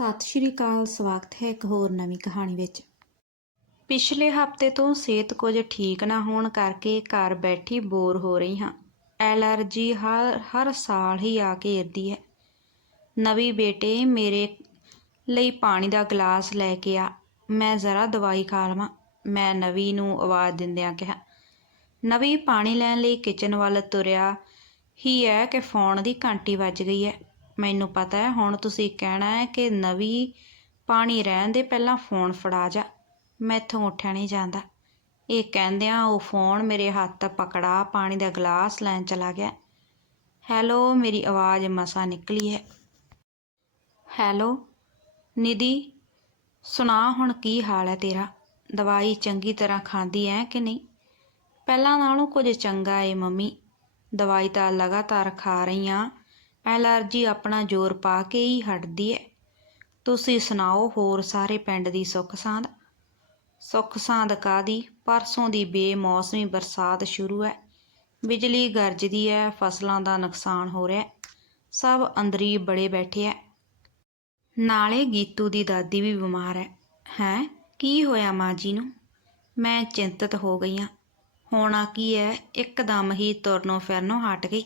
ਸਤਿ ਸ਼੍ਰੀ ਅਕਾਲ, ਸਵਾਗਤ ਹੈ ਇੱਕ ਹੋਰ ਨਵੀਂ ਕਹਾਣੀ ਵਿੱਚ। ਪਿਛਲੇ ਹਫ਼ਤੇ ਤੋਂ ਸਿਹਤ ਕੁਝ ਠੀਕ ਨਾ ਹੋਣ ਕਰਕੇ ਘਰ ਬੈਠੀ ਬੋਰ ਹੋ ਰਹੀ ਹਾਂ। ਐਲਰਜੀ ਹਰ ਹਰ ਸਾਲ ਹੀ ਆ ਘੇਰਦੀ ਹੈ। ਨਵੀਂ ਬੇਟੇ ਮੇਰੇ ਲਈ ਪਾਣੀ ਦਾ ਗਲਾਸ ਲੈ ਕੇ ਆ। ਮੈਂ ਜ਼ਰਾ ਦਵਾਈ ਖਾ ਲਵਾਂ। ਮੈਂ ਨਵੀ ਨੂੰ ਆਵਾਜ਼ ਦਿੰਦਿਆਂ ਕਿਹਾ, ਨਵੀ ਪਾਣੀ ਲੈਣ ਲਈ ਕਿਚਨ ਵੱਲ ਤੁਰਿਆ ਹੀ ਹੈ ਕਿ ਫੋਨ ਦੀ ਘੰਟੀ ਵੱਜ ਗਈ ਹੈ? ਮੈਨੂੰ ਪਤਾ ਹੈ, ਹੁਣ ਤੁਸੀਂ ਕਹਿਣਾ ਹੈ ਕਿ ਨਵੀਂ ਪਾਣੀ ਰਹਿਣ ਦੇ ਪਹਿਲਾਂ ਫੋਨ ਫੜਾ ਜਾ। ਮੈਥੋਂ ਉੱਠਿਆ ਨਹੀਂ ਜਾਂਦਾ। ਇਹ ਕਹਿੰਦਿਆਂ ਉਹ ਫੋਨ ਮੇਰੇ ਹੱਥ ਪਕੜਾ, ਪਾਣੀ ਦਾ ਗਲਾਸ ਲੈਣ ਚਲਾ ਗਿਆ। ਹੈਲੋ, ਮੇਰੀ ਆਵਾਜ਼ ਮਸਾ ਨਿਕਲੀ ਹੈ। ਹੈਲੋ, ਨਿਧੀ, ਸੁਣਾ ਹੁਣ ਕੀ ਹਾਲ ਹੈ ਤੇਰਾ? ਦਵਾਈ ਚੰਗੀ ਤਰ੍ਹਾਂ ਖਾਂਦੀ ਐ ਕਿ ਨਹੀਂ? ਪਹਿਲਾਂ ਨਾਲੋਂ ਕੁਝ ਚੰਗਾ ਏ ਮੰਮੀ। ਦਵਾਈ ਤਾਂ ਲਗਾਤਾਰ ਖਾ ਰਹੀ ਆ। ਐਲਰਜੀ ਆਪਣਾ ਜ਼ੋਰ ਪਾ ਕੇ ਹੀ ਹਟਦੀ ਹੈ ਤੁਸੀਂ ਸੁਣਾਓ ਹੋਰ ਸਾਰੇ ਪਿੰਡ ਦੀ ਸੁੱਖ ਸਾਂਦ ਸੁੱਖ ਸਾਂਦ ਕਾਦੀ ਪਰਸੋਂ ਦੀ ਬੇਮੌਸਮੀ ਬਰਸਾਤ ਸ਼ੁਰੂ ਹੈ ਬਿਜਲੀ ਗਰਜਦੀ ਹੈ ਫਸਲਾਂ ਦਾ ਨੁਕਸਾਨ ਹੋ ਰਿਹਾ ਹੈ। ਸਭ ਅੰਦਰੀ ਬੜੇ ਬੈਠੇ ਐ। ਨਾਲੇ ਗੀਤੂ ਦੀ ਦਾਦੀ ਵੀ ਬਿਮਾਰ ਹੈ ਹੈ? ਕੀ ਹੋਇਆ ਮਾਂ ਜੀ ਨੂੰ? ਮੈਂ ਚਿੰਤਤ ਹੋ ਗਈ ਹਾਂ ਹੋਣਾ ਕੀ ਹੈ ਇੱਕਦਮ ਹੀ ਤੁਰਨੋਂ ਫਿਰਨੋਂ ਹਟ ਗਈ।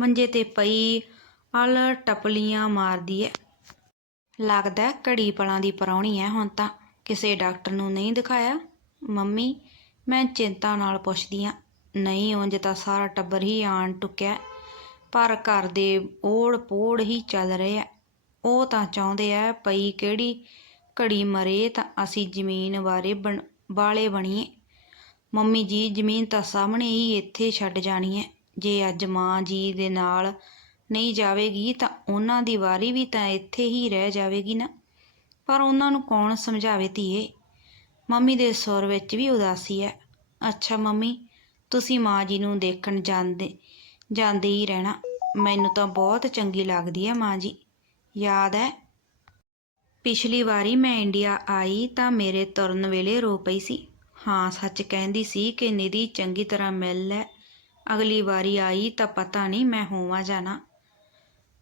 ਮੰਜੇ ਤੇ ਪਈ ਅਲ ਟਪਲੀਆਂ ਮਾਰਦੀ ਹੈ ਲੱਗਦਾ ਘੜੀ ਪਲਾਂ ਦੀ ਪਰੌਣੀ ਹੈ ਹੁਣ ਤਾਂ। ਕਿਸੇ ਡਾਕਟਰ ਨੂੰ ਨਹੀਂ ਦਿਖਾਇਆ? ਮੰਮੀ, ਮੈਂ ਚਿੰਤਾ ਨਾਲ ਪੁੱਛਦੀ ਹਾਂ ਨਹੀਂ, ਉਂਝ ਤਾਂ ਸਾਰਾ ਟੱਬਰ ਹੀ ਆਣ ਟੁੱਕਿਆ ਪਰ ਘਰ ਦੇ ਓੜ ਪੋੜ ਹੀ ਚੱਲ ਰਹੇ ਆ ਉਹ ਤਾਂ ਚਾਹੁੰਦੇ ਆ ਪਈ ਕਿਹੜੀ ਘੜੀ ਮਰੇ ਤਾਂ ਅਸੀਂ ਜ਼ਮੀਨ ਬਾਰੇ ਬਣ ਬਾਲੇ ਬਣੀਏ। ਮੰਮੀ ਜੀ, ਜ਼ਮੀਨ ਤਾਂ ਸਾਹਮਣੇ ਹੀ ਇੱਥੇ ਛੱਡ ਜਾਣੀ ਹੈ ਜੇ ਅੱਜ ਮਾਂ ਜੀ ਦੇ ਨਾਲ ਨਹੀਂ ਜਾਵੇਗੀ ਤਾਂ ਉਹਨਾਂ ਦੀ ਵਾਰੀ ਵੀ ਤਾਂ ਇੱਥੇ ਹੀ ਰਹਿ ਜਾਵੇਗੀ ਨਾ। ਪਰ ਉਹਨਾਂ ਨੂੰ ਕੌਣ ਸਮਝਾਵੇ ਧੀਏ? ਮੰਮੀ ਦੇ ਸੁਰ ਵਿੱਚ ਵੀ ਉਦਾਸੀ ਹੈ। ਅੱਛਾ ਮੰਮੀ, ਤੁਸੀਂ ਮਾਂ ਜੀ ਨੂੰ ਦੇਖਣ ਜਾਂਦੇ ਜਾਂਦੇ ਹੀ ਰਹਿਣਾ। ਮੈਨੂੰ ਤਾਂ ਬਹੁਤ ਚੰਗੀ ਲੱਗਦੀ ਹੈ ਮਾਂ ਜੀ। ਯਾਦ ਹੈ? ਪਿਛਲੀ ਵਾਰੀ ਮੈਂ ਇੰਡੀਆ ਆਈ ਤਾਂ ਮੇਰੇ ਤੁਰਨ ਵੇਲੇ ਰੋ ਪਈ ਸੀ। ਹਾਂ, ਸੱਚ ਕਹਿੰਦੀ ਸੀ ਕਿ ਨਿਧੀ ਚੰਗੀ ਤਰ੍ਹਾਂ ਮਿਲ ਲੈ। ਅਗਲੀ ਵਾਰੀ ਆਈ ਤਾਂ ਪਤਾ ਨਹੀਂ ਮੈਂ ਹੋਵਾਂ ਜਾਂ ਨਾ।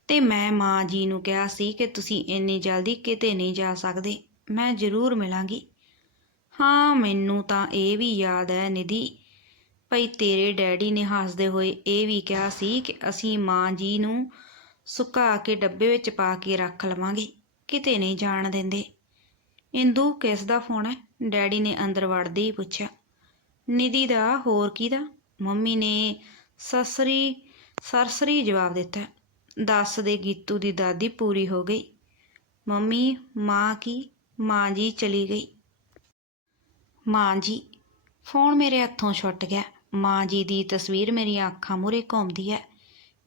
ਤੇ ਮੈਂ ਮਾਂ ਜੀ ਨੂੰ ਕਿਹਾ ਸੀ ਕਿ ਤੁਸੀਂ ਇੰਨੀ ਜਲਦੀ ਕਿਤੇ ਨਹੀਂ ਜਾ ਸਕਦੇ, ਮੈਂ ਜ਼ਰੂਰ ਮਿਲਾਂਗੀ। ਹਾਂ, ਮੈਨੂੰ ਤਾਂ ਇਹ ਵੀ ਯਾਦ ਹੈ ਨਿਧੀ, ਭਈ ਤੇਰੇ ਡੈਡੀ ਨੇ ਹੱਸਦੇ ਹੋਏ ਇਹ ਵੀ ਕਿਹਾ ਸੀ ਕਿ ਅਸੀਂ ਮਾਂ ਜੀ ਨੂੰ ਸੁਕਾ ਕੇ ਡੱਬੇ ਵਿੱਚ ਪਾ ਕੇ ਰੱਖ ਲਵਾਂਗੇ, ਕਿਤੇ ਨਹੀਂ ਜਾਣ ਦਿੰਦੇ। ਇੰਦੂ ਕਿਸ ਦਾ ਫੋਨ ਹੈ? ਡੈਡੀ ਨੇ ਅੰਦਰ ਵੜਦੇ ਹੀ ਪੁੱਛਿਆ। ਨਿਧੀ ਦਾ ਹੋਰ ਕਿਹਦਾ ਮੰਮੀ ਨੇ ਸਸਰੀ, ਸਰਸਰੀ ਜਵਾਬ ਦਿੱਤਾ। ਦੱਸ ਦੇ ਗੀਤੂ ਦੀ ਦਾਦੀ ਪੂਰੀ ਹੋ ਗਈ। ਮੰਮੀ, ਮਾਂ ਕੀ? ਮਾਂ ਜੀ ਚਲੀ ਗਈ। ਮਾਂ ਜੀ, ਫੋਨ ਮੇਰੇ ਹੱਥੋਂ ਛੁੱਟ ਗਿਆ। ਮਾਂ ਜੀ ਦੀ ਤਸਵੀਰ ਮੇਰੀਆਂ ਅੱਖਾਂ ਮੂਹਰੇ ਘੁੰਮਦੀ ਹੈ।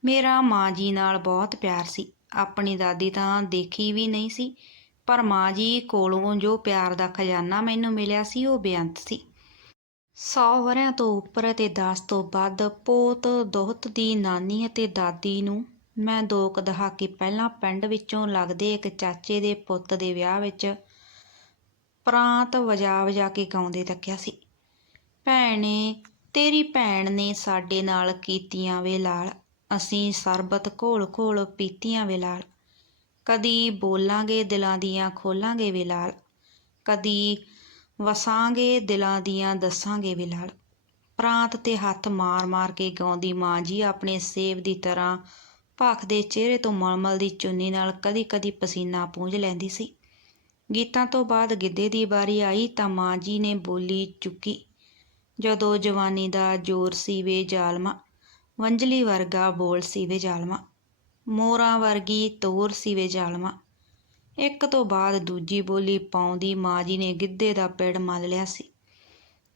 ਮੇਰਾ ਮਾਂ ਜੀ ਨਾਲ ਬਹੁਤ ਪਿਆਰ ਸੀ। ਆਪਣੀ ਦਾਦੀ ਤਾਂ ਦੇਖੀ ਵੀ ਨਹੀਂ ਸੀ, ਪਰ ਮਾਂ ਜੀ ਕੋਲੋਂ ਜੋ ਪਿਆਰ ਦਾ ਖਜ਼ਾਨਾ ਮੈਨੂੰ ਮਿਲਿਆ ਸੀ, ਉਹ ਬੇਅੰਤ ਸੀ। ਸੌ ਵਰਿਆਂ ਤੋਂ ਉੱਪਰ ਅਤੇ 10 ਤੋਂ ਵੱਧ ਪੋਤ, ਦੋਹਤ ਦੀ ਨਾਨੀ ਅਤੇ ਦਾਦੀ ਨੂੰ ਮੈਂ ਦੋ ਕੁ ਦਹਾਕੇ ਪਹਿਲਾਂ ਪਿੰਡ ਵਿੱਚੋਂ ਲੱਗਦੇ ਇੱਕ ਚਾਚੇ ਦੇ ਪੁੱਤ ਦੇ ਵਿਆਹ ਵਿੱਚ ਪ੍ਰਾਂਤ ਵਜਾ ਵਜਾ ਕੇ ਗਾਉਂਦੇ ਤੱਕਿਆ ਸੀ। ਭੈਣੇ, ਤੇਰੀ ਭੈਣ ਨੇ ਸਾਡੇ ਨਾਲ ਕੀਤੀਆਂ ਵੇ ਲਾਲ, ਅਸੀਂ ਸਰਬਤ ਘੋਲ ਘੋਲ ਪੀਤੀਆਂ ਵੇ ਲਾਲ। ਕਦੀ ਬੋਲਾਂਗੇ, ਦਿਲਾਂ ਦੀਆਂ ਖੋਲਾਂਗੇ ਵੇ ਲਾਲ। ਕਦੀ ਵਸਾਂਗੇ ਦਿਲਾਂ ਦੀਆਂ ਦੱਸਾਂਗੇ ਵੇ ਲਾਲ ਪ੍ਰਾਂਤ ਤੇ ਹੱਥ ਮਾਰ ਮਾਰ ਕੇ ਗਾਉਂਦੀ ਮਾਂ ਜੀ ਆਪਣੇ ਸੇਬ ਦੀ ਤਰ੍ਹਾਂ ਭਖਦੇ ਚਿਹਰੇ ਤੋਂ ਮਲਮਲ ਦੀ ਚੁੰਨੀ ਨਾਲ ਕਦੀ ਕਦੀ ਪਸੀਨਾ ਪੂੰਝ ਲੈਂਦੀ ਸੀ। ਗੀਤਾਂ ਤੋਂ ਬਾਅਦ ਗਿੱਧੇ ਦੀ ਵਾਰੀ ਆਈ ਤਾਂ ਮਾਂ ਜੀ ਨੇ ਬੋਲੀ ਚੁੱਕੀ, ਜਦੋਂ ਜਵਾਨੀ ਦਾ ਜ਼ੋਰ ਸੀ ਵੇ ਜ਼ਾਲਮਾ ਵੰਜਲੀ ਵਰਗਾ ਬੋਲ ਸੀ ਵੇ ਜ਼ਾਲਮਾ, ਮੋਰਾਂ ਵਰਗੀ ਤੋਰ ਸੀ ਵੇ ਜ਼ਾਲਮਾ ਇੱਕ ਤੋਂ ਬਾਅਦ ਦੂਜੀ ਬੋਲੀ ਪਾਉਂਦੀ ਮਾਂ ਜੀ ਨੇ ਗਿੱਧੇ ਦਾ ਪਿੜ ਮਲ ਲਿਆ ਸੀ।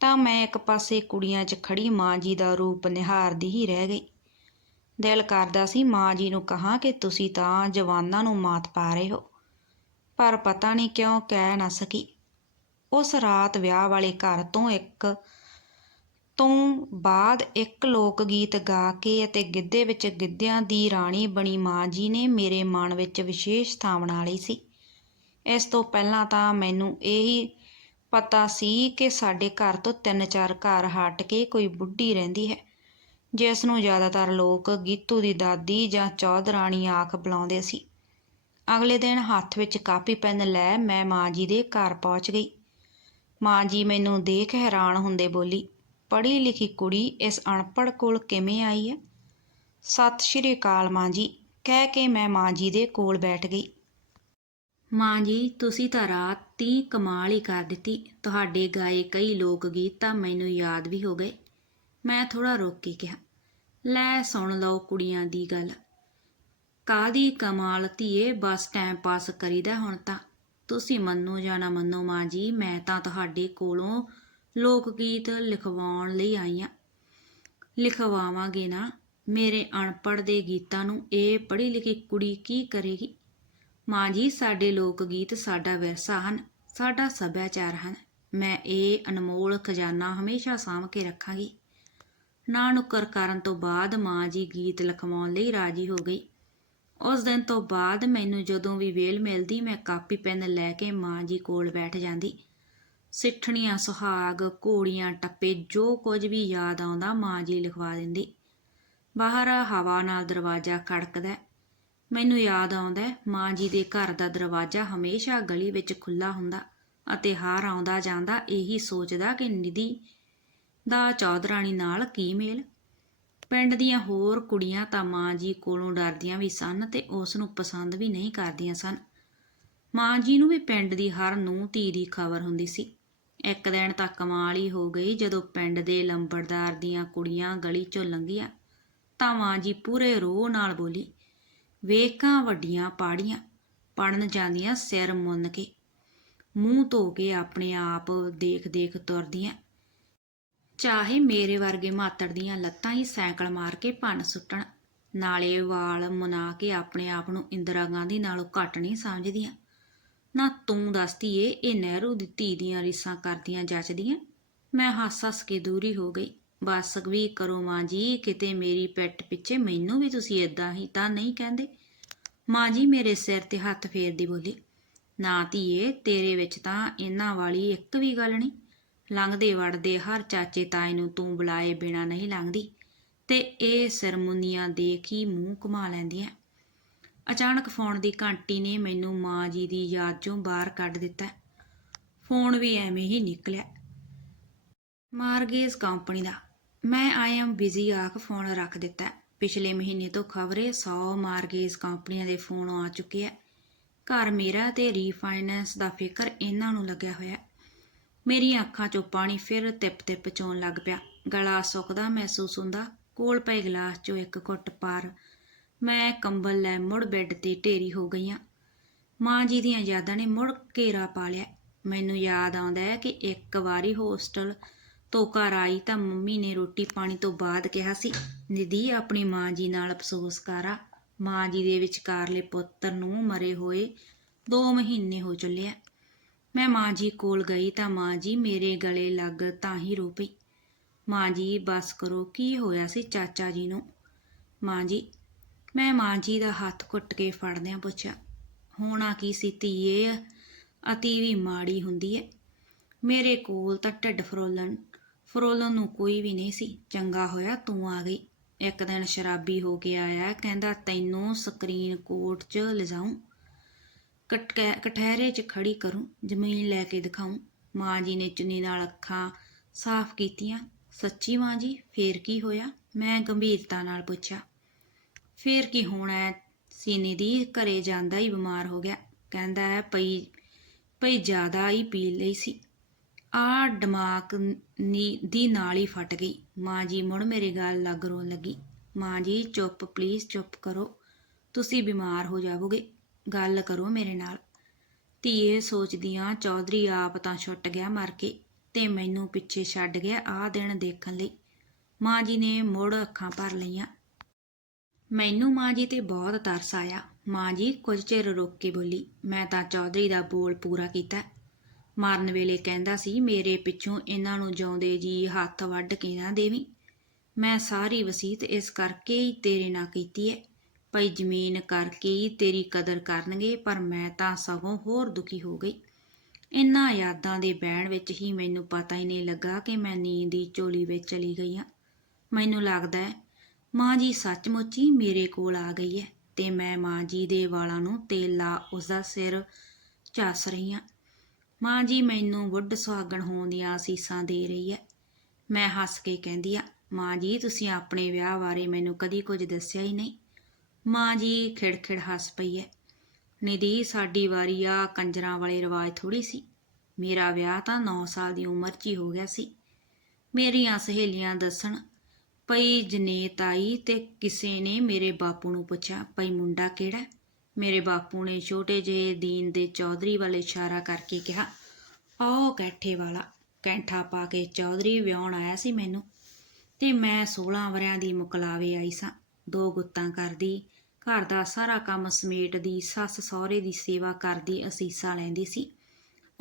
ਤਾਂ ਮੈਂ ਇੱਕ ਪਾਸੇ ਕੁੜੀਆਂ 'ਚ ਖੜੀ ਮਾਂ ਜੀ ਦਾ ਰੂਪ ਨਿਹਾਰਦੀ ਹੀ ਰਹਿ ਗਈ। ਦਿਲ ਕਰਦਾ ਸੀ ਮਾਂ ਜੀ ਨੂੰ ਕਹਾਂ ਕਿ ਤੁਸੀਂ ਤਾਂ ਜਵਾਨਾਂ ਨੂੰ ਮਾਤ ਪਾ ਰਹੇ ਹੋ, ਪਰ ਪਤਾ ਨਹੀਂ ਕਿਉਂ ਕਹਿ ਨਾ ਸਕੀ। ਉਸ ਰਾਤ ਵਿਆਹ ਵਾਲੇ ਘਰ ਤੋਂ ਇੱਕ, ਤੋਂ ਬਾਅਦ ਇੱਕ ਲੋਕ ਗੀਤ ਗਾ ਕੇ ਅਤੇ ਗਿੱਧੇ ਵਿੱਚ ਗਿੱਧਿਆਂ ਦੀ ਰਾਣੀ ਬਣੀ ਮਾਂ ਜੀ ਨੇ ਮੇਰੇ ਮਨ ਵਿੱਚ ਵਿਸ਼ੇਸ਼ ਥਾਂ ਬਣਾ ਲਈ ਸੀ। ਇਸ ਤੋਂ ਪਹਿਲਾਂ ਤਾਂ ਮੈਨੂੰ ਇਹੀ ਪਤਾ ਸੀ ਕਿ ਸਾਡੇ ਘਰ ਤੋਂ ਤਿੰਨ ਚਾਰ ਘਰ ਹਟ ਕੇ ਕੋਈ ਬੁੱਢੀ ਰਹਿੰਦੀ ਹੈ, ਜਿਸ ਨੂੰ ਜ਼ਿਆਦਾਤਰ ਲੋਕ ਗੀਤੂ ਦੀ ਦਾਦੀ ਜਾਂ ਚੌਧਰਾਣੀ ਆਖ ਬੁਲਾਉਂਦੇ ਸੀ। ਅਗਲੇ ਦਿਨ ਹੱਥ ਵਿੱਚ ਕਾਪੀ ਪੈਨ ਲੈ ਮੈਂ ਮਾਂ ਜੀ ਦੇ ਘਰ ਪਹੁੰਚ ਗਈ। ਮਾਂ ਜੀ ਮੈਨੂੰ ਦੇਖ ਹੈਰਾਨ ਹੁੰਦੇ ਬੋਲੀ, ਪੜ੍ਹੀ ਲਿਖੀ ਕੁੜੀ ਇਸ ਅਨਪੜ੍ਹ ਕੋਲ ਕਿਵੇਂ ਆਈ ਹੈ? ਸਤਿ ਸ਼੍ਰੀ ਅਕਾਲ ਮਾਂ ਜੀ, ਕਹਿ ਕੇ ਮੈਂ ਮਾਂ ਜੀ ਦੇ ਕੋਲ ਬੈਠ ਗਈ। ਮਾਂ ਜੀ, ਤੁਸੀਂ ਤਾਂ ਰਾਤ ਤੀ ਕਮਾਲ ਹੀ ਕਰ ਦਿੱਤੀ। ਤੁਹਾਡੇ ਗਾਏ ਕਈ ਲੋਕ ਗੀਤ ਤਾਂ ਮੈਨੂੰ ਯਾਦ ਵੀ ਹੋ ਗਏ। ਮੈਂ ਥੋੜਾ ਰੁਕ ਕੇ ਕਿਹਾ, ਲੈ ਸੁਣ ਲਓ ਕੁੜੀਆਂ ਦੀ ਗੱਲ। ਕਾਦੀ ਕਮਾਲ ਧੀਏ, ਬਸ ਟਾਈਮ ਪਾਸ ਕਰੀਦਾ ਹੁਣ ਤਾਂ। ਤੁਸੀਂ ਮੰਨੋ ਜਾਂ ਨਾ ਮੰਨੋ ਮਾਂ ਜੀ, ਮੈਂ ਤਾਂ ਤੁਹਾਡੇ ਕੋਲੋਂ ਲੋਕ ਗੀਤ ਲਿਖਵਾਉਣ ਲਈ ਆਈ ਹਾਂ ਲਿਖਵਾਵਾਂਗੇ ਨਾ, ਮੇਰੇ ਅਨਪੜ੍ਹ ਦੇ ਗੀਤਾਂ ਨੂੰ, ਇਹ ਪੜ੍ਹੀ ਲਿਖੀ ਕੁੜੀ ਕੀ ਕਰੇਗੀ? ਮਾਂ ਜੀ, ਸਾਡੇ ਲੋਕ ਗੀਤ ਸਾਡਾ ਵਿਰਸਾ ਹਨ, ਸਾਡਾ ਸੱਭਿਆਚਾਰ ਹਨ। ਮੈਂ ਇਹ ਅਨਮੋਲ ਖਜ਼ਾਨਾ ਹਮੇਸ਼ਾ ਸਾਂਭ ਕੇ ਰੱਖਾਂਗੀ। ਨਾ ਨੁੱਕਰ ਕਰਨ ਤੋਂ ਬਾਅਦ ਮਾਂ ਜੀ ਗੀਤ ਲਿਖਵਾਉਣ ਲਈ ਰਾਜੀ ਹੋ ਗਈ। ਉਸ ਦਿਨ ਤੋਂ ਬਾਅਦ ਮੈਨੂੰ ਜਦੋਂ ਵੀ ਵੇਲ ਮਿਲਦੀ, ਮੈਂ ਕਾਪੀ ਪੈਨ ਲੈ ਕੇ ਮਾਂ ਜੀ ਕੋਲ ਬੈਠ ਜਾਂਦੀ। ਸਿੱਠਣੀਆਂ ਸੁਹਾਗ, ਘੋੜੀਆਂ ਟੱਪੇ, ਜੋ ਕੁਝ ਵੀ ਯਾਦ ਆਉਂਦਾ ਮਾਂ ਜੀ ਲਿਖਵਾ ਦਿੰਦੀ। ਬਾਹਰ ਹਵਾ ਨਾਲ ਦਰਵਾਜ਼ਾ ਖੜਕਦਾ ਮੈਨੂੰ ਯਾਦ ਆਉਂਦਾ ਮਾਂ ਜੀ ਦੇ ਘਰ ਦਾ ਦਰਵਾਜ਼ਾ ਹਮੇਸ਼ਾ ਗਲੀ ਵਿੱਚ ਖੁੱਲਾ ਹੁੰਦਾ ਅਤੇ ਹਾਰ ਆਉਂਦਾ ਜਾਂਦਾ ਇਹੀ ਸੋਚਦਾ ਕਿ ਨਿਧੀ ਦਾ ਚੌਧਰਾਣੀ ਨਾਲ ਕੀ ਮੇਲ। ਪਿੰਡ ਦੀਆਂ ਹੋਰ ਕੁੜੀਆਂ ਤਾਂ ਮਾਂ ਜੀ ਕੋਲੋਂ ਡਰਦੀਆਂ ਵੀ ਸਨ ਤੇ ਉਸ ਨੂੰ ਪਸੰਦ ਵੀ ਨਹੀਂ ਕਰਦੀਆਂ ਸਨ। ਮਾਂ ਜੀ ਨੂੰ ਵੀ ਪਿੰਡ ਦੀ ਹਰ ਨੂੰ ਧੀ ਦੀ ਖਬਰ ਹੁੰਦੀ ਸੀ। ਇੱਕ ਦਿਨ ਤਾਂ ਕਮਾਲ ਹੀ ਹੋ ਗਈ ਜਦੋਂ ਪਿੰਡ ਦੇ ਲੰਬੜਦਾਰ ਦੀਆਂ ਕੁੜੀਆਂ ਗਲੀ ਚੋਂ ਲੰਘੀਆਂ ਤਾਂ ਮਾਂ ਜੀ ਪੂਰੇ ਰੋਹ ਨਾਲ ਬੋਲੀ ਵੇਖਾਂ ਵੱਡੀਆਂ ਪਾੜੀਆਂ ਪੜਨ ਜਾਂਦੀਆਂ ਸਿਰ ਮੁੰਨ ਕੇ। ਮੂੰਹ ਧੋ ਕੇ ਆਪਣੇ ਆਪ ਦੇਖ ਦੇਖ ਤੁਰਦੀਆਂ। ਚਾਹੇ ਮੇਰੇ ਵਰਗੇ ਮਾਤੜ ਦੀਆਂ ਲੱਤਾਂ ਹੀ ਸਾਈਕਲ ਮਾਰ ਕੇ ਭੰਨ ਸੁੱਟਣ, ਨਾਲੇ ਵਾਲ ਮਨਾ ਕੇ ਆਪਣੇ ਆਪ ਨੂੰ ਇੰਦਰਾ ਗਾਂਧੀ ਨਾਲੋਂ ਘੱਟ ਨਹੀਂ ਸਮਝਦੀਆਂ। ਨਾ ਤੂੰ ਦੱਸਦੀ ਏ ਇਹ ਨਹਿਰੂ ਦੀ ਧੀ ਦੀਆਂ ਰੀਸਾਂ ਕਰਦੀਆਂ ਜੱਚਦੀਆਂ। ਮੈਂ ਹੱਸ ਹੱਸ ਕੇ ਦੂਰੀ ਹੋ ਗਈ। ਬਸ ਵੀ ਕਰੋ ਮਾਂ ਜੀ, ਕਿਤੇ ਮੇਰੀ ਪਿੱਠ ਪਿੱਛੇ ਮੈਨੂੰ ਵੀ ਤੁਸੀਂ ਇਦਾਂ ਹੀ ਤਾਂ ਨਹੀਂ ਕਹਿੰਦੇ। ਮਾਂ ਜੀ ਮੇਰੇ ਸਿਰ ਤੇ ਹੱਥ ਫੇਰਦੀ ਬੋਲੀ, ਨਾ ਧੀਏ, ਤੇਰੇ ਵਿੱਚ ਤਾਂ ਇਹਨਾਂ ਵਾਲੀ ਇੱਕ ਵੀ ਗੱਲ ਨਹੀਂ। ਲੰਘਦੇ ਵੜਦੇ ਹਰ ਚਾਚੇ ਤਾਏ ਨੂੰ ਤੂੰ ਬੁਲਾਏ ਬਿਨਾ ਨਹੀਂ ਲੰਘਦੀ ਤੇ ਇਹ ਸਰਮੁੰਨੀਆਂ ਦੇਖ ਹੀ ਮੂੰਹ ਘੁਮਾ ਲੈਂਦੀਆਂ। ਅਚਾਨਕ ਫੋਨ ਦੀ ਘੰਟੀ ਨੇ ਮੈਨੂੰ ਮਾਂ ਜੀ ਦੀ ਯਾਦ ਚੋਂ ਬਾਹਰ ਕੱਢ ਦਿੱਤਾ। ਫੋਨ ਵੀ ਐਵੇਂ ਹੀ ਨਿਕਲਿਆ। ਮਾਰਗੇਜ਼ ਕੰਪਨੀ ਦਾ। ਮੈਂ ਆਈ ਐਮ ਬਿਜ਼ੀ ਆਖ ਫੋਨ ਰੱਖ ਦਿੱਤਾ। ਪਿਛਲੇ ਮਹੀਨੇ ਤੋਂ ਖਬਰੇ 100 ਮਾਰਗੇਜ਼ ਕੰਪਨੀਆਂ ਦੇ ਫੋਨ ਆ ਚੁੱਕੇ ਆ। ਘਰ ਮੇਰਾ ਤੇ ਰੀਫਾਈਨੈਂਸ ਦਾ ਫਿਕਰ ਇਹਨਾਂ ਨੂੰ ਲੱਗਿਆ ਹੋਇਆ। ਮੇਰੀਆਂ ਅੱਖਾਂ 'ਚੋਂ ਪਾਣੀ ਫਿਰ ਤਿਪ-ਤਿਪ ਚੋਣ ਲੱਗ ਪਿਆ। ਗਲਾ ਸੁੱਕਦਾ ਮਹਿਸੂਸ ਹੁੰਦਾ, ਕੋਲ ਪਏ ਗਲਾਸ 'ਚੋਂ ਇੱਕ ਘੁੱਟ ਪਾਰ। ਮੈਂ ਕੰਬਲ ਲੈ ਮੁੜ ਬੈੱਡ ਤੇ ਢੇਰੀ ਹੋ ਗਈਆਂ ਮਾਂ ਜੀ ਦੀਆਂ ਯਾਦਾਂ ਨੇ ਮੁੜ ਘੇਰਾ ਪਾ ਲਿਆ। ਮੈਨੂੰ ਯਾਦ ਆਉਂਦਾ ਹੈ ਕਿ ਇੱਕ ਵਾਰੀ ਹੋਸਟਲ ਤੋਂ ਘਰ ਆਈ ਤਾਂ ਮੰਮੀ ਨੇ ਰੋਟੀ ਪਾਣੀ ਤੋਂ ਬਾਅਦ ਕਿਹਾ ਸੀ, ਨਿਧੀ, ਆਪਣੀ ਮਾਂ ਜੀ ਨਾਲ ਅਫਸੋਸ ਕਰਾ ਮਾਂ ਜੀ ਦੇ ਵਿਚਕਾਰਲੇ ਪੁੱਤਰ ਨੂੰ ਮਰੇ ਹੋਏ 2 ਮਹੀਨੇ ਹੋ ਚੱਲੇ ਮੈਂ ਮਾਂ ਜੀ ਕੋਲ ਗਈ ਤਾਂ ਮਾਂ ਜੀ ਮੇਰੇ ਗਲੇ ਲੱਗ ਤਾਂ ਹੀ ਰੋ ਪਈ। ਮਾਂ ਜੀ, ਬਸ ਕਰੋ, ਕੀ ਹੋਇਆ ਸੀ ਚਾਚਾ ਜੀ ਨੂੰ? ਮਾਂ ਜੀ, ਮੈਂ ਮਾਂ ਜੀ ਦਾ ਹੱਥ ਘੁੱਟ ਕੇ ਫੜਦਿਆਂ ਪੁੱਛਿਆ, ਹੋਣਾ ਕੀ ਸੀ ਧੀਏ? ਅਤੀ ਵੀ ਮਾੜੀ ਹੁੰਦੀ ਹੈ ਮੇਰੇ ਕੋਲ ਤਾਂ ਢਿੱਡ ਫਰੋਲਣ ਫਰੋਲਣ ਨੂੰ ਕੋਈ ਵੀ ਨਹੀਂ ਸੀ। ਚੰਗਾ ਹੋਇਆ ਤੂੰ ਆ ਗਈ। ਇੱਕ ਦਿਨ ਸ਼ਰਾਬੀ ਹੋ ਕੇ ਆਇਆ, ਕਹਿੰਦਾ ਤੈਨੂੰ ਸਕਰੀਨ ਕੋਰਟ 'ਚ ਲਿਜਾਉਂ ਕਟਕੈ- ਕਟਹਿਰੇ 'ਚ ਖੜੀ ਕਰੂੰ, ਜ਼ਮੀਨ ਲੈ ਕੇ ਦਿਖਾਉਂ ਮਾਂ ਜੀ ਨੇ ਚੁੰਨੀ ਨਾਲ ਅੱਖਾਂ ਸਾਫ਼ ਕੀਤੀਆਂ। ਸੱਚੀ ਮਾਂ ਜੀ, ਫੇਰ ਕੀ ਹੋਇਆ? ਮੈਂ ਗੰਭੀਰਤਾ ਨਾਲ ਪੁੱਛਿਆ। ਫੇਰ ਕੀ ਹੋਣਾ ਹੈ? ਸੀਨੀ ਦੀ ਘਰੇ ਜਾਂਦਾ ਹੀ ਬਿਮਾਰ ਹੋ ਗਿਆ। ਕਹਿੰਦਾ ਹੈ ਪਈ ਪਈ ਜ਼ਿਆਦਾ ਹੀ ਪੀ ਲਈ ਸੀ। ਆ ਦਿਮਾਗ ਨੀ ਦੀ ਨਾਲੀ ਫਟ ਗਈ। ਮਾਂ ਜੀ ਮੁੜ ਮੇਰੇ ਗਾਲ ਲੱਗ ਰੋਣ ਲੱਗੀ। ਮਾਂ ਜੀ, ਚੁੱਪ ਪਲੀਜ਼ ਚੁੱਪ ਕਰੋ। ਤੁਸੀਂ ਬਿਮਾਰ ਹੋ ਜਾਵੋਗੇ। ਗੱਲ ਕਰੋ ਮੇਰੇ ਨਾਲ। ਧੀਏ ਸੋਚਦੀਆਂ ਚੌਧਰੀ ਆਪ ਤਾਂ ਛੁੱਟ ਗਿਆ ਮਰ ਕੇ ਤੇ ਮੈਨੂੰ ਪਿੱਛੇ ਛੱਡ ਗਿਆ ਆਹ ਦਿਨ ਦੇਖਣ ਲਈ। ਮਾਂ ਜੀ ਨੇ ਮੁੜ ਅੱਖਾਂ ਭਰ ਲਈਆਂ। ਮੈਨੂੰ ਮਾਂ ਜੀ ਤੇ ਬਹੁਤ ਤਰਸ ਆਇਆ। ਮਾਂ ਜੀ ਕੁਝ ਚਿਰ ਰੁੱਕ ਕੇ ਬੋਲੀ, ਮੈਂ ਤਾਂ ਚੌਧਰੀ ਦਾ ਬੋਲ ਪੂਰਾ ਕੀਤਾ। ਮਾਰਨ ਵੇਲੇ ਕਹਿੰਦਾ ਸੀ, ਮੇਰੇ ਪਿੱਛੋਂ ਇਹਨਾਂ ਨੂੰ ਜਿਉਂਦੇ ਜੀ ਹੱਥ ਵੱਢ ਕੇ ਨਾ ਦੇਵੀਂ। ਮੈਂ ਸਾਰੀ ਵਸੀਤ ਇਸ ਕਰਕੇ ਹੀ ਤੇਰੇ ਨਾਲ ਕੀਤੀ ਹੈ ਭਈ ਜ਼ਮੀਨ ਕਰਕੇ ਹੀ ਤੇਰੀ ਕਦਰ ਕਰਨਗੇ, ਪਰ ਮੈਂ ਤਾਂ ਸਗੋਂ ਹੋਰ ਦੁਖੀ ਹੋ ਗਈ। ਇਨ੍ਹਾਂ ਯਾਦਾਂ ਦੇ ਬਹਿਣ ਵਿੱਚ ਹੀ ਮੈਨੂੰ ਪਤਾ ਹੀ ਨਹੀਂ ਲੱਗਾ ਕਿ ਮੈਂ ਨੀਂਦ ਦੀ ਝੋਲੀ ਵਿੱਚ ਚਲੀ ਗਈ ਹਾਂ। ਮੈਨੂੰ ਲੱਗਦਾ ਹੈ ਮਾਂ ਜੀ ਸੱਚਮੁੱਚ ਹੀ ਮੇਰੇ ਕੋਲ ਆ ਗਈ ਹੈ ਤੇ ਮੈਂ ਮਾਂ ਜੀ ਦੇ ਵਾਲਾਂ ਨੂੰ ਤੇਲ ਲਾ ਉਸਦਾ ਸਿਰ ਚੱਸ ਰਹੀ ਹਾਂ। ਮਾਂ ਜੀ ਮੈਨੂੰ ਬੁੱਢ ਸੁਹਾਗਣ ਹੋਣ ਦੀਆਂ ਅਸੀਸਾਂ ਦੇ ਰਹੀ ਹੈ ਮੈਂ ਹੱਸ ਕੇ ਕਹਿੰਦੀ ਆ, ਮਾਂ ਜੀ, ਤੁਸੀਂ ਆਪਣੇ ਵਿਆਹ ਬਾਰੇ ਮੈਨੂੰ ਕਦੀ ਕੁਝ ਦੱਸਿਆ ਹੀ ਨਹੀਂ। ਮਾਂ ਜੀ ਖਿੜਖਿੜ ਹੱਸ ਪਈ ਹੈ ਨਿਧੀ, ਸਾਡੀ ਵਾਰੀ ਆ, ਕੰਜਰਾਂ ਵਾਲੇ ਰਿਵਾਜ ਥੋੜੀ ਸੀ। ਮੇਰਾ ਵਿਆਹ ਤਾਂ 9 ਸਾਲ ਦੀ ਉਮਰ 'ਚ ਹੀ ਹੋ ਗਿਆ ਸੀ। ਮੇਰੀਆਂ ਸਹੇਲੀਆਂ ਦੱਸਣ ਪਈ ਜਨੇਤ ਆਈ ਤੇ ਕਿਸੇ ਨੇ ਮੇਰੇ ਬਾਪੂ ਨੂੰ ਪੁੱਛਿਆ ਪਈ ਮੁੰਡਾ ਕਿਹੜਾ? ਮੇਰੇ ਬਾਪੂ ਨੇ ਛੋਟੇ ਜਿਹੇ ਦੀਨ ਦੇ ਚੌਧਰੀ ਵੱਲ ਇਸ਼ਾਰਾ ਕਰਕੇ ਕਿਹਾ, ਆਓ ਕੈਠੇ ਵਾਲਾ, ਕੈਂਠਾ ਪਾ ਕੇ ਚੌਧਰੀ ਵਿਆਹਣ ਆਇਆ ਸੀ ਮੈਨੂੰ ਤੇ ਮੈਂ 16 ਵਰਿਆਂ ਦੀ ਮੁਕਲਾਵੇ ਆਈ ਸਾਂ। ਦੋ ਗੁੱਤਾਂ ਕਰਦੀ, ਘਰ ਦਾ ਸਾਰਾ ਕੰਮ ਸਮੇਟਦੀ, ਸੱਸ ਸਹੁਰੇ ਦੀ ਸੇਵਾ ਕਰਦੀ, ਅਸੀਸਾਂ ਲੈਂਦੀ ਸੀ।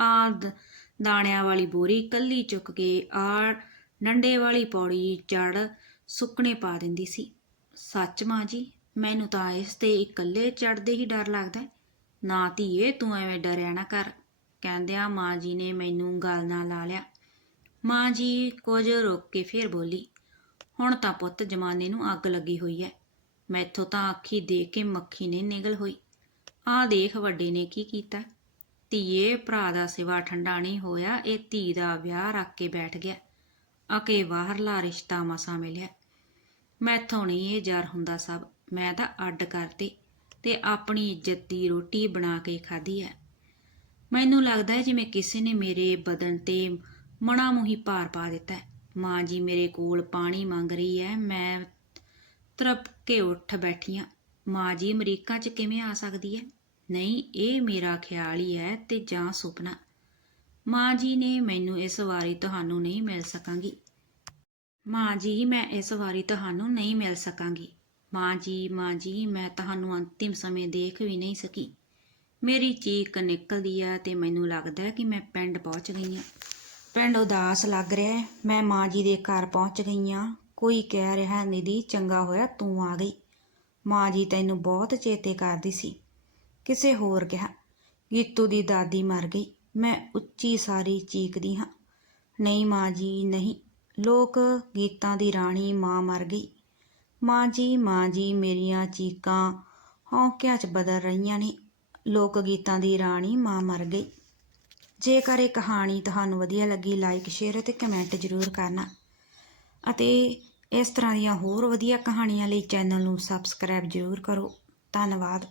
ਆ ਦਾਣਿਆਂ ਵਾਲੀ ਬੋਰੀ ਕੱਲੀ ਚੁੱਕ ਕੇ ਆ ਨੰਡੇ ਵਾਲੀ ਪੌੜੀ ਜੜ ਸੁੱਕਣੇ ਪਾ ਦਿੰਦੀ ਸੀ। ਸੱਚ ਮਾਂ ਜੀ ਮੈਨੂੰ ਤਾਂ ਇਸ ਤੇ ਇਕੱਲੇ ਚੜਦੇ ਹੀ ਡਰ ਲੱਗਦਾ ਨਾ ਧੀਏ, ਤੂੰ ਐਵੇਂ ਡਰਿਆ ਨਾ ਕਰ। ਕਹਿੰਦਿਆਂ ਮਾਂ ਜੀ ਨੇ ਮੈਨੂੰ ਗਲ ਨਾਲ ਲਾ ਲਿਆ। ਮਾਂ ਜੀ ਕੁਝ ਰੁਕ ਕੇ ਫੇਰ ਬੋਲੀ, ਹੁਣ ਤਾਂ ਪੁੱਤ ਜਮਾਨੇ ਨੂੰ ਅੱਗ ਲੱਗੀ ਹੋਈ ਐ ਮੈਥੋਂ ਤਾਂ ਅੱਖੀ ਦੇਖ ਕੇ ਮੱਖੀ ਨੇ ਨਿਗਲ ਹੋਈ। ਆਹ ਦੇਖ ਵੱਡੇ ਨੇ ਕੀ ਕੀਤਾ? ਧੀਏ, ਭਰਾ ਦਾ ਸਿਵਾ ਠੰਡਾ ਨਹੀਂ ਹੋਇਆ, ਇਹ ਧੀ ਦਾ ਵਿਆਹ ਰੱਖ ਕੇ ਬੈਠ ਗਿਆ। ਅਕੇ ਬਾਹਰਲਾ ਰਿਸ਼ਤਾ ਮਸਾ ਮਿਲਿਆ। ਮੈਥੋਂ ਨਹੀਂ ਇਹ ਜਰ ਹੁੰਦਾ ਸਭ। ਮੈਂ ਤਾਂ ਅੱਡ ਕਰਤੀ ਤੇ ਆਪਣੀ ਇੱਜ਼ਤ ਦੀ ਰੋਟੀ ਬਣਾ ਕੇ ਖਾਧੀ ਹੈ। ਮੈਨੂੰ ਲੱਗਦਾ ਹੈ ਜਿਵੇਂ ਕਿਸੇ ਨੇ ਮੇਰੇ ਬਦਨ ਤੇ ਮਣਾ ਮੁਹੀ ਭਾਰ ਪਾ ਦਿੱਤਾ ਮਾਂ ਜੀ ਮੇਰੇ ਕੋਲ ਪਾਣੀ ਮੰਗ ਰਹੀ ਹੈ, ਮੈਂ ਤਰਪ ਕੇ ਉੱਠ ਬੈਠੀ ਹਾਂ। ਮਾਂ ਜੀ ਅਮਰੀਕਾ 'ਚ ਕਿਵੇਂ ਆ ਸਕਦੀ ਹੈ? ਨਹੀਂ, ਇਹ ਮੇਰਾ ਖਿਆਲ ਹੀ ਹੈ ਤੇ ਜਾਂ ਸੁਪਨਾ। ਮਾਂ ਜੀ ਨੇ ਮੈਨੂੰ ਇਸ ਵਾਰੀ ਤੁਹਾਨੂੰ ਨਹੀਂ ਮਿਲ ਸਕਾਂਗੀ। ਮਾਂ ਜੀ, ਮੈਂ ਇਸ ਵਾਰੀ ਤੁਹਾਨੂੰ ਨਹੀਂ ਮਿਲ ਸਕਾਂਗੀ। ਮਾਂ ਜੀ ਮਾਂ ਜੀ, ਮੈਂ ਤੁਹਾਨੂੰ ਅੰਤਿਮ ਸਮੇਂ ਦੇਖ ਵੀ ਨਹੀਂ ਸਕੀ। ਮੇਰੀ ਚੀਕ ਨਿਕਲਦੀ ਆ ਤੇ ਮੈਨੂੰ ਲੱਗਦਾ ਕਿ ਮੈਂ ਪਿੰਡ ਪਹੁੰਚ ਗਈ ਹਾਂ ਪਿੰਡ ਉਦਾਸ ਲੱਗ ਰਿਹਾ ਮੈਂ ਮਾਂ ਜੀ ਦੇ ਘਰ ਪਹੁੰਚ ਗਈ ਹਾਂ ਕੋਈ ਕਹਿ ਰਿਹਾ ਨਿਧੀ, ਚੰਗਾ ਹੋਇਆ, ਤੂੰ ਆ ਗਈ। ਮਾਂ ਜੀ ਤੈਨੂੰ ਬਹੁਤ ਚੇਤੇ ਕਰਦੀ ਸੀ। ਕਿਸੇ ਹੋਰ ਕਿਹਾ, ਗੀਤੂ ਦੀ ਦਾਦੀ ਮਰ ਗਈ। ਮੈਂ ਉੱਚੀ ਸਾਰੀ ਚੀਕਦੀ ਹਾਂ। ਨਹੀਂ ਮਾਂ ਜੀ, ਨਹੀਂ। ਲੋਕ ਗੀਤਾਂ ਦੀ ਰਾਣੀ ਮਾਂ ਮਰ ਗਈ। ਮਾਂ ਜੀ ਮਾਂ ਜੀ, ਮੇਰੀਆਂ ਚੀਕਾਂ। ਹੌਂਕਿਆਂ 'ਚ ਬਦਲ ਰਹੀਆਂ ਨੇ? ਲੋਕ ਗੀਤਾਂ ਦੀ ਰਾਣੀ ਮਾਂ ਮਰ ਗਈ। ਜੇਕਰ ਇਹ ਕਹਾਣੀ ਤੁਹਾਨੂੰ ਵਧੀਆ ਲੱਗੀ ਲਾਈਕ ਸ਼ੇਅਰ ਅਤੇ ਕਮੈਂਟ ਜ਼ਰੂਰ ਕਰਨਾ। ਅਤੇ ਇਸ ਤਰ੍ਹਾਂ ਦੀਆਂ ਹੋਰ ਵਧੀਆ ਕਹਾਣੀਆਂ ਲਈ ਚੈਨਲ ਨੂੰ ਸਬਸਕ੍ਰਾਈਬ ਜ਼ਰੂਰ ਕਰੋ। ਧੰਨਵਾਦ।